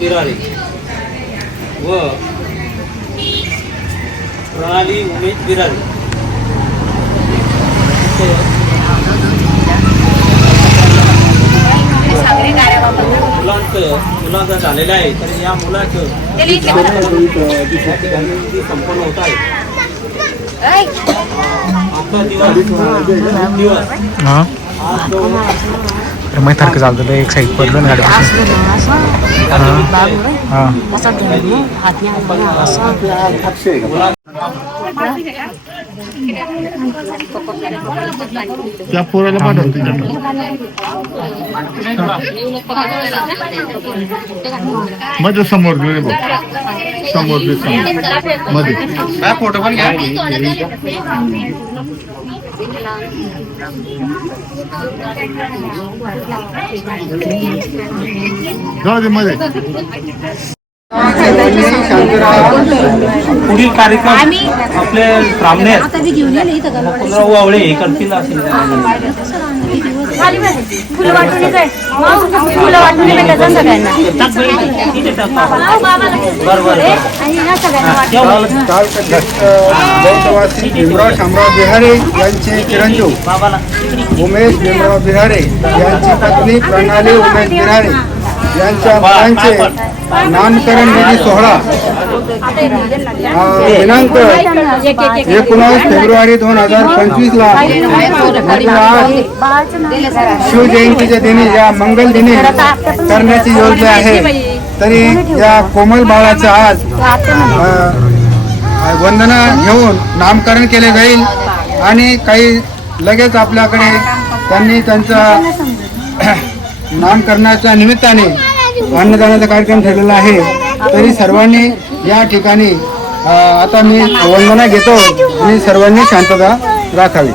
बिरारे व प्रणाली उमेश बिरारे मुलांचं झालेलं आहे. तर या मुलाचं संपन्न होत आहे. मैथारखं झालं एक साईड पडलं ना त्या पोराला पाठवते मध्ये समोर गेले बघ समोर मध्ये काय फोटो पण घ्या जाऊ दे मध्ये पुढील कार्यक्रम आपले ब्राह्मण पंधराव आवळे हे करतील असेल. फुलं वाटून सगळ्यांना भीमराव शामराव बिहारे यांचे चिरंजीव उमेश भीमराव बिहारे यांची पत्नी प्रणाली उमेश बिहारे यांच्या मुलांचे नामकरण विधी सोहळा दिनांक 19 फेब्रुवारी 2025 ला शिवजयंतीच्या दिनी या मंगल दिनी करण्याची योजना आहे. तरी या कोमल बाळाचं आज वंदना घेऊन नामकरण केले जाईल आणि काही लगेच आपल्याकडे त्यांनी त्यांचा नामकरणाच्या निमित्ताने अन्नदानाचा कार्यक्रम ठरलेला आहे. तरी सर्वांनी या ठिकाणी आता मी वंदना घेतो आणि सर्वांनी शांतता राखावी.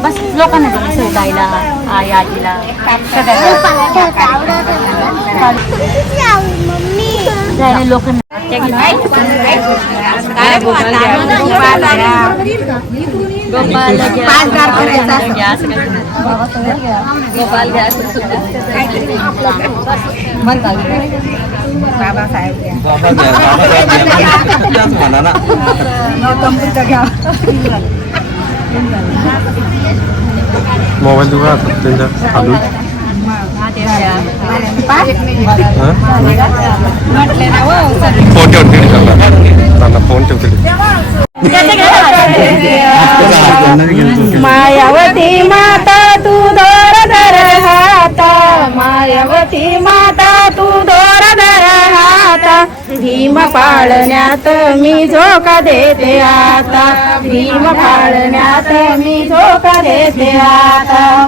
मोबाईल देऊ का त्यांच्या चालू फोन ठेवते फोन ठेवते मायावती माता तू दोर धर हाता मायावती माता तू दोर धर हाता भीम पाळण्यात मी झोका देते आता भीम पाळण्यात मी झोका देते आता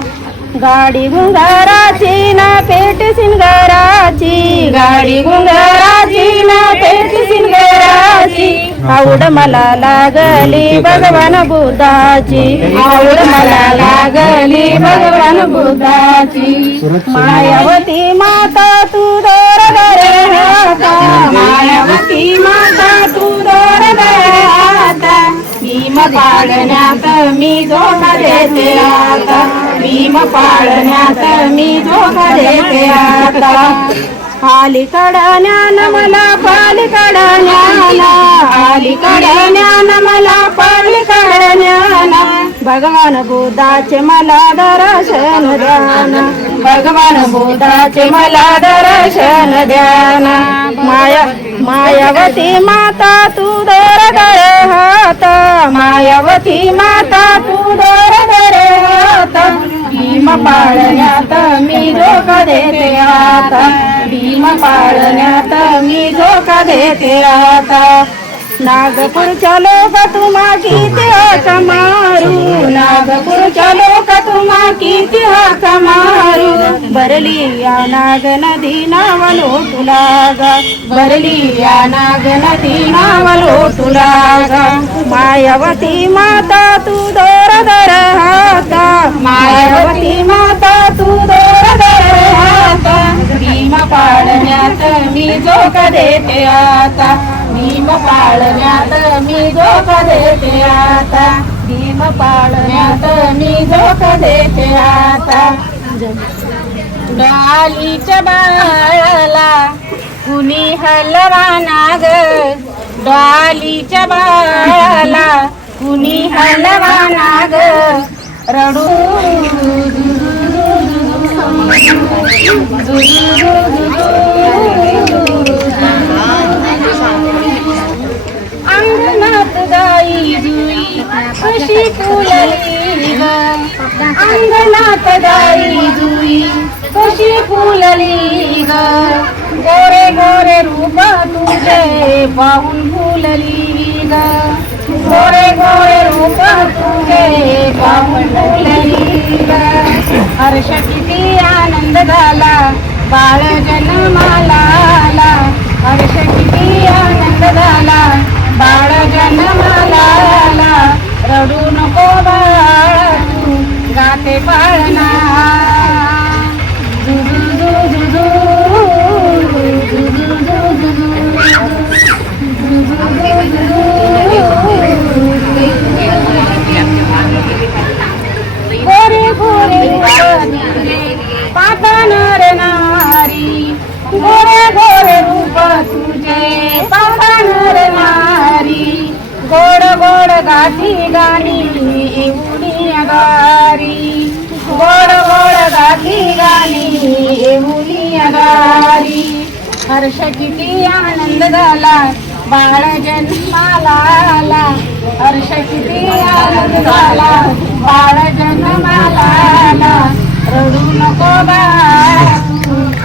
गाडी गुंगाराची ना पेट सिंगाराची गाडी गुंगाराची ना पेट सिंगाराची आवड मला लागली भगवान बुद्धाची आवड मला लागली भगवान बुद्धाची मायावती माता तू दोर धर हाता मायावती माता तू दोर धर हाता भीम पाळण्यात मी झोका देते आता भीम पाळण्यात मी झोका देते आता अलीकड ज्ञान मला पालीकड ज्ञान अलीकड ज्ञान मला पालीकड ज्ञान भगवान बुद्धाचे मला दर्शन द्यान भगवान बुद्धाचे मला दर्शन द्यान मायावती माता तू दोर धर हाता मायावती माता तू दोर धर हाता भीम पाळण्यात मी झोका देते आता भीम पाळण्यात मी झोका देते आता नागपूरच्या लोक तुम्हा किती हाक मारू नागपूरच्या लोक तुम्हा किती हाक मारू भरली या नाग नदी नाव लोटुला गा भरली या नाग नदी नाव लोटुला गा मायावती माता तू दोर धर हाता मायावती माता तू दोर धर हाता भीम पाळण्यात मी झोका देते आता भीम पाळण्यात मी झोका देते आता भीम भीम पाळण्यात मी धोका देते आता डॉलीच्या बाळाला कुणी हलवा नाग डॉलीच्या बाळाला कुणी हलवा नाग रडू अंगणात गाई जुई कशी फुलली ग अंगणात गाई जुई कशी फुलली ग गोरे गोरे रूप तुझे पाहून फुलली ग गोरे गोरे रूप तुझे पाहून फुलली ग हर्ष किती आनंद झाला बाळ जन्माला आला हर्ष किती आनंद झाला बाळ जन्माला आला रडू नको बाळा तू गाते पाळणा गोरे गोरे पाता नर नारी गोरे गोरे रूप तुझे पाता नर नारी गोड गोड गाठी गाणी एवढी अगारी गोड गोड गाठी गाणी एवढी अगारी हर्ष किती आनंद झाला बाळ जन्माला आला हर्ष किती आनंद झाला बाळ जन्माला आला रडू नको बाळ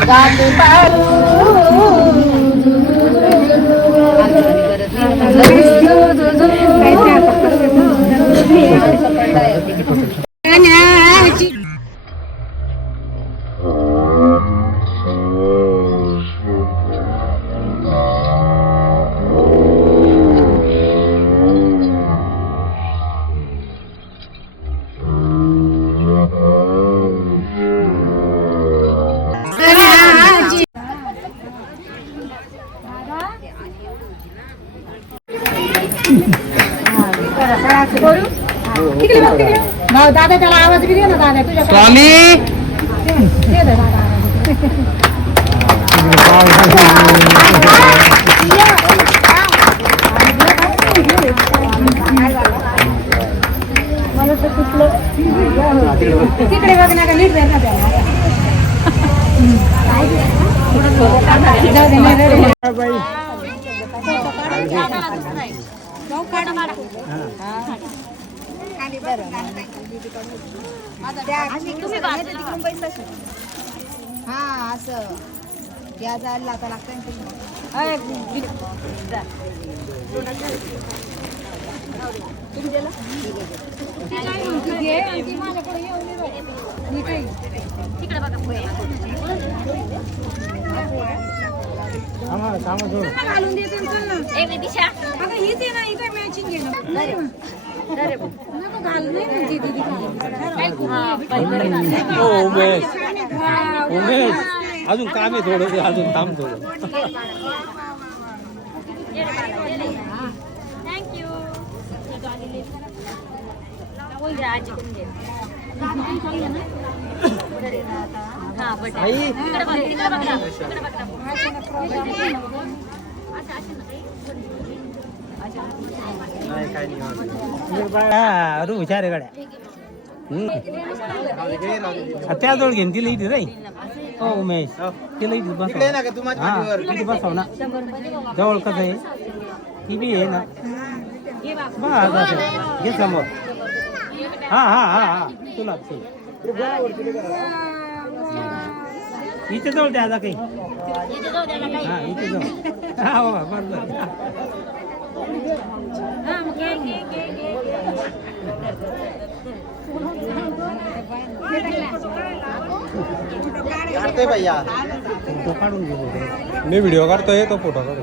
गाते पाळू दादा त्याला आवाज बी दे ना दादा तुझ्या स्वामी मला तर कुठलं तिकडे बघ ना का नीट ना त्याला हा असं या जायला आता लागतं घालून देते हीच आहे ना इथे मॅचिंग घेणं नको घाल नाही ना दीदी उमेश उमेश अजून काम आहे थोडं अजून थांब थोडं अरू हुशार आहे गड्या त्याजवळ घेईन तिला इथे जाई हो उमेश तिला इथे बसव हा तिथे बसव ना जवळ कसं आहे ती बी आहे ना बस घे समोर हा हा हा हा तुला इथे जवळ द्या काही हा इथे जवळ हा बाबा बरोबर काढते भैया फोटो काढून घेऊ मी व्हिडिओ काढतोय तो फोटो काढतो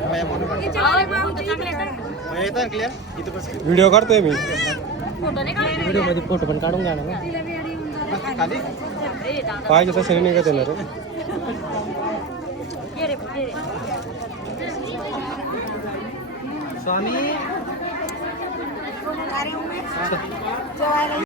व्हिडिओ काढतोय मी व्हिडिओ मध्ये फोटो पण काढून घ्या ना पाहिजे तसं निघत येणार स्वामी अरे उमेश जेवायला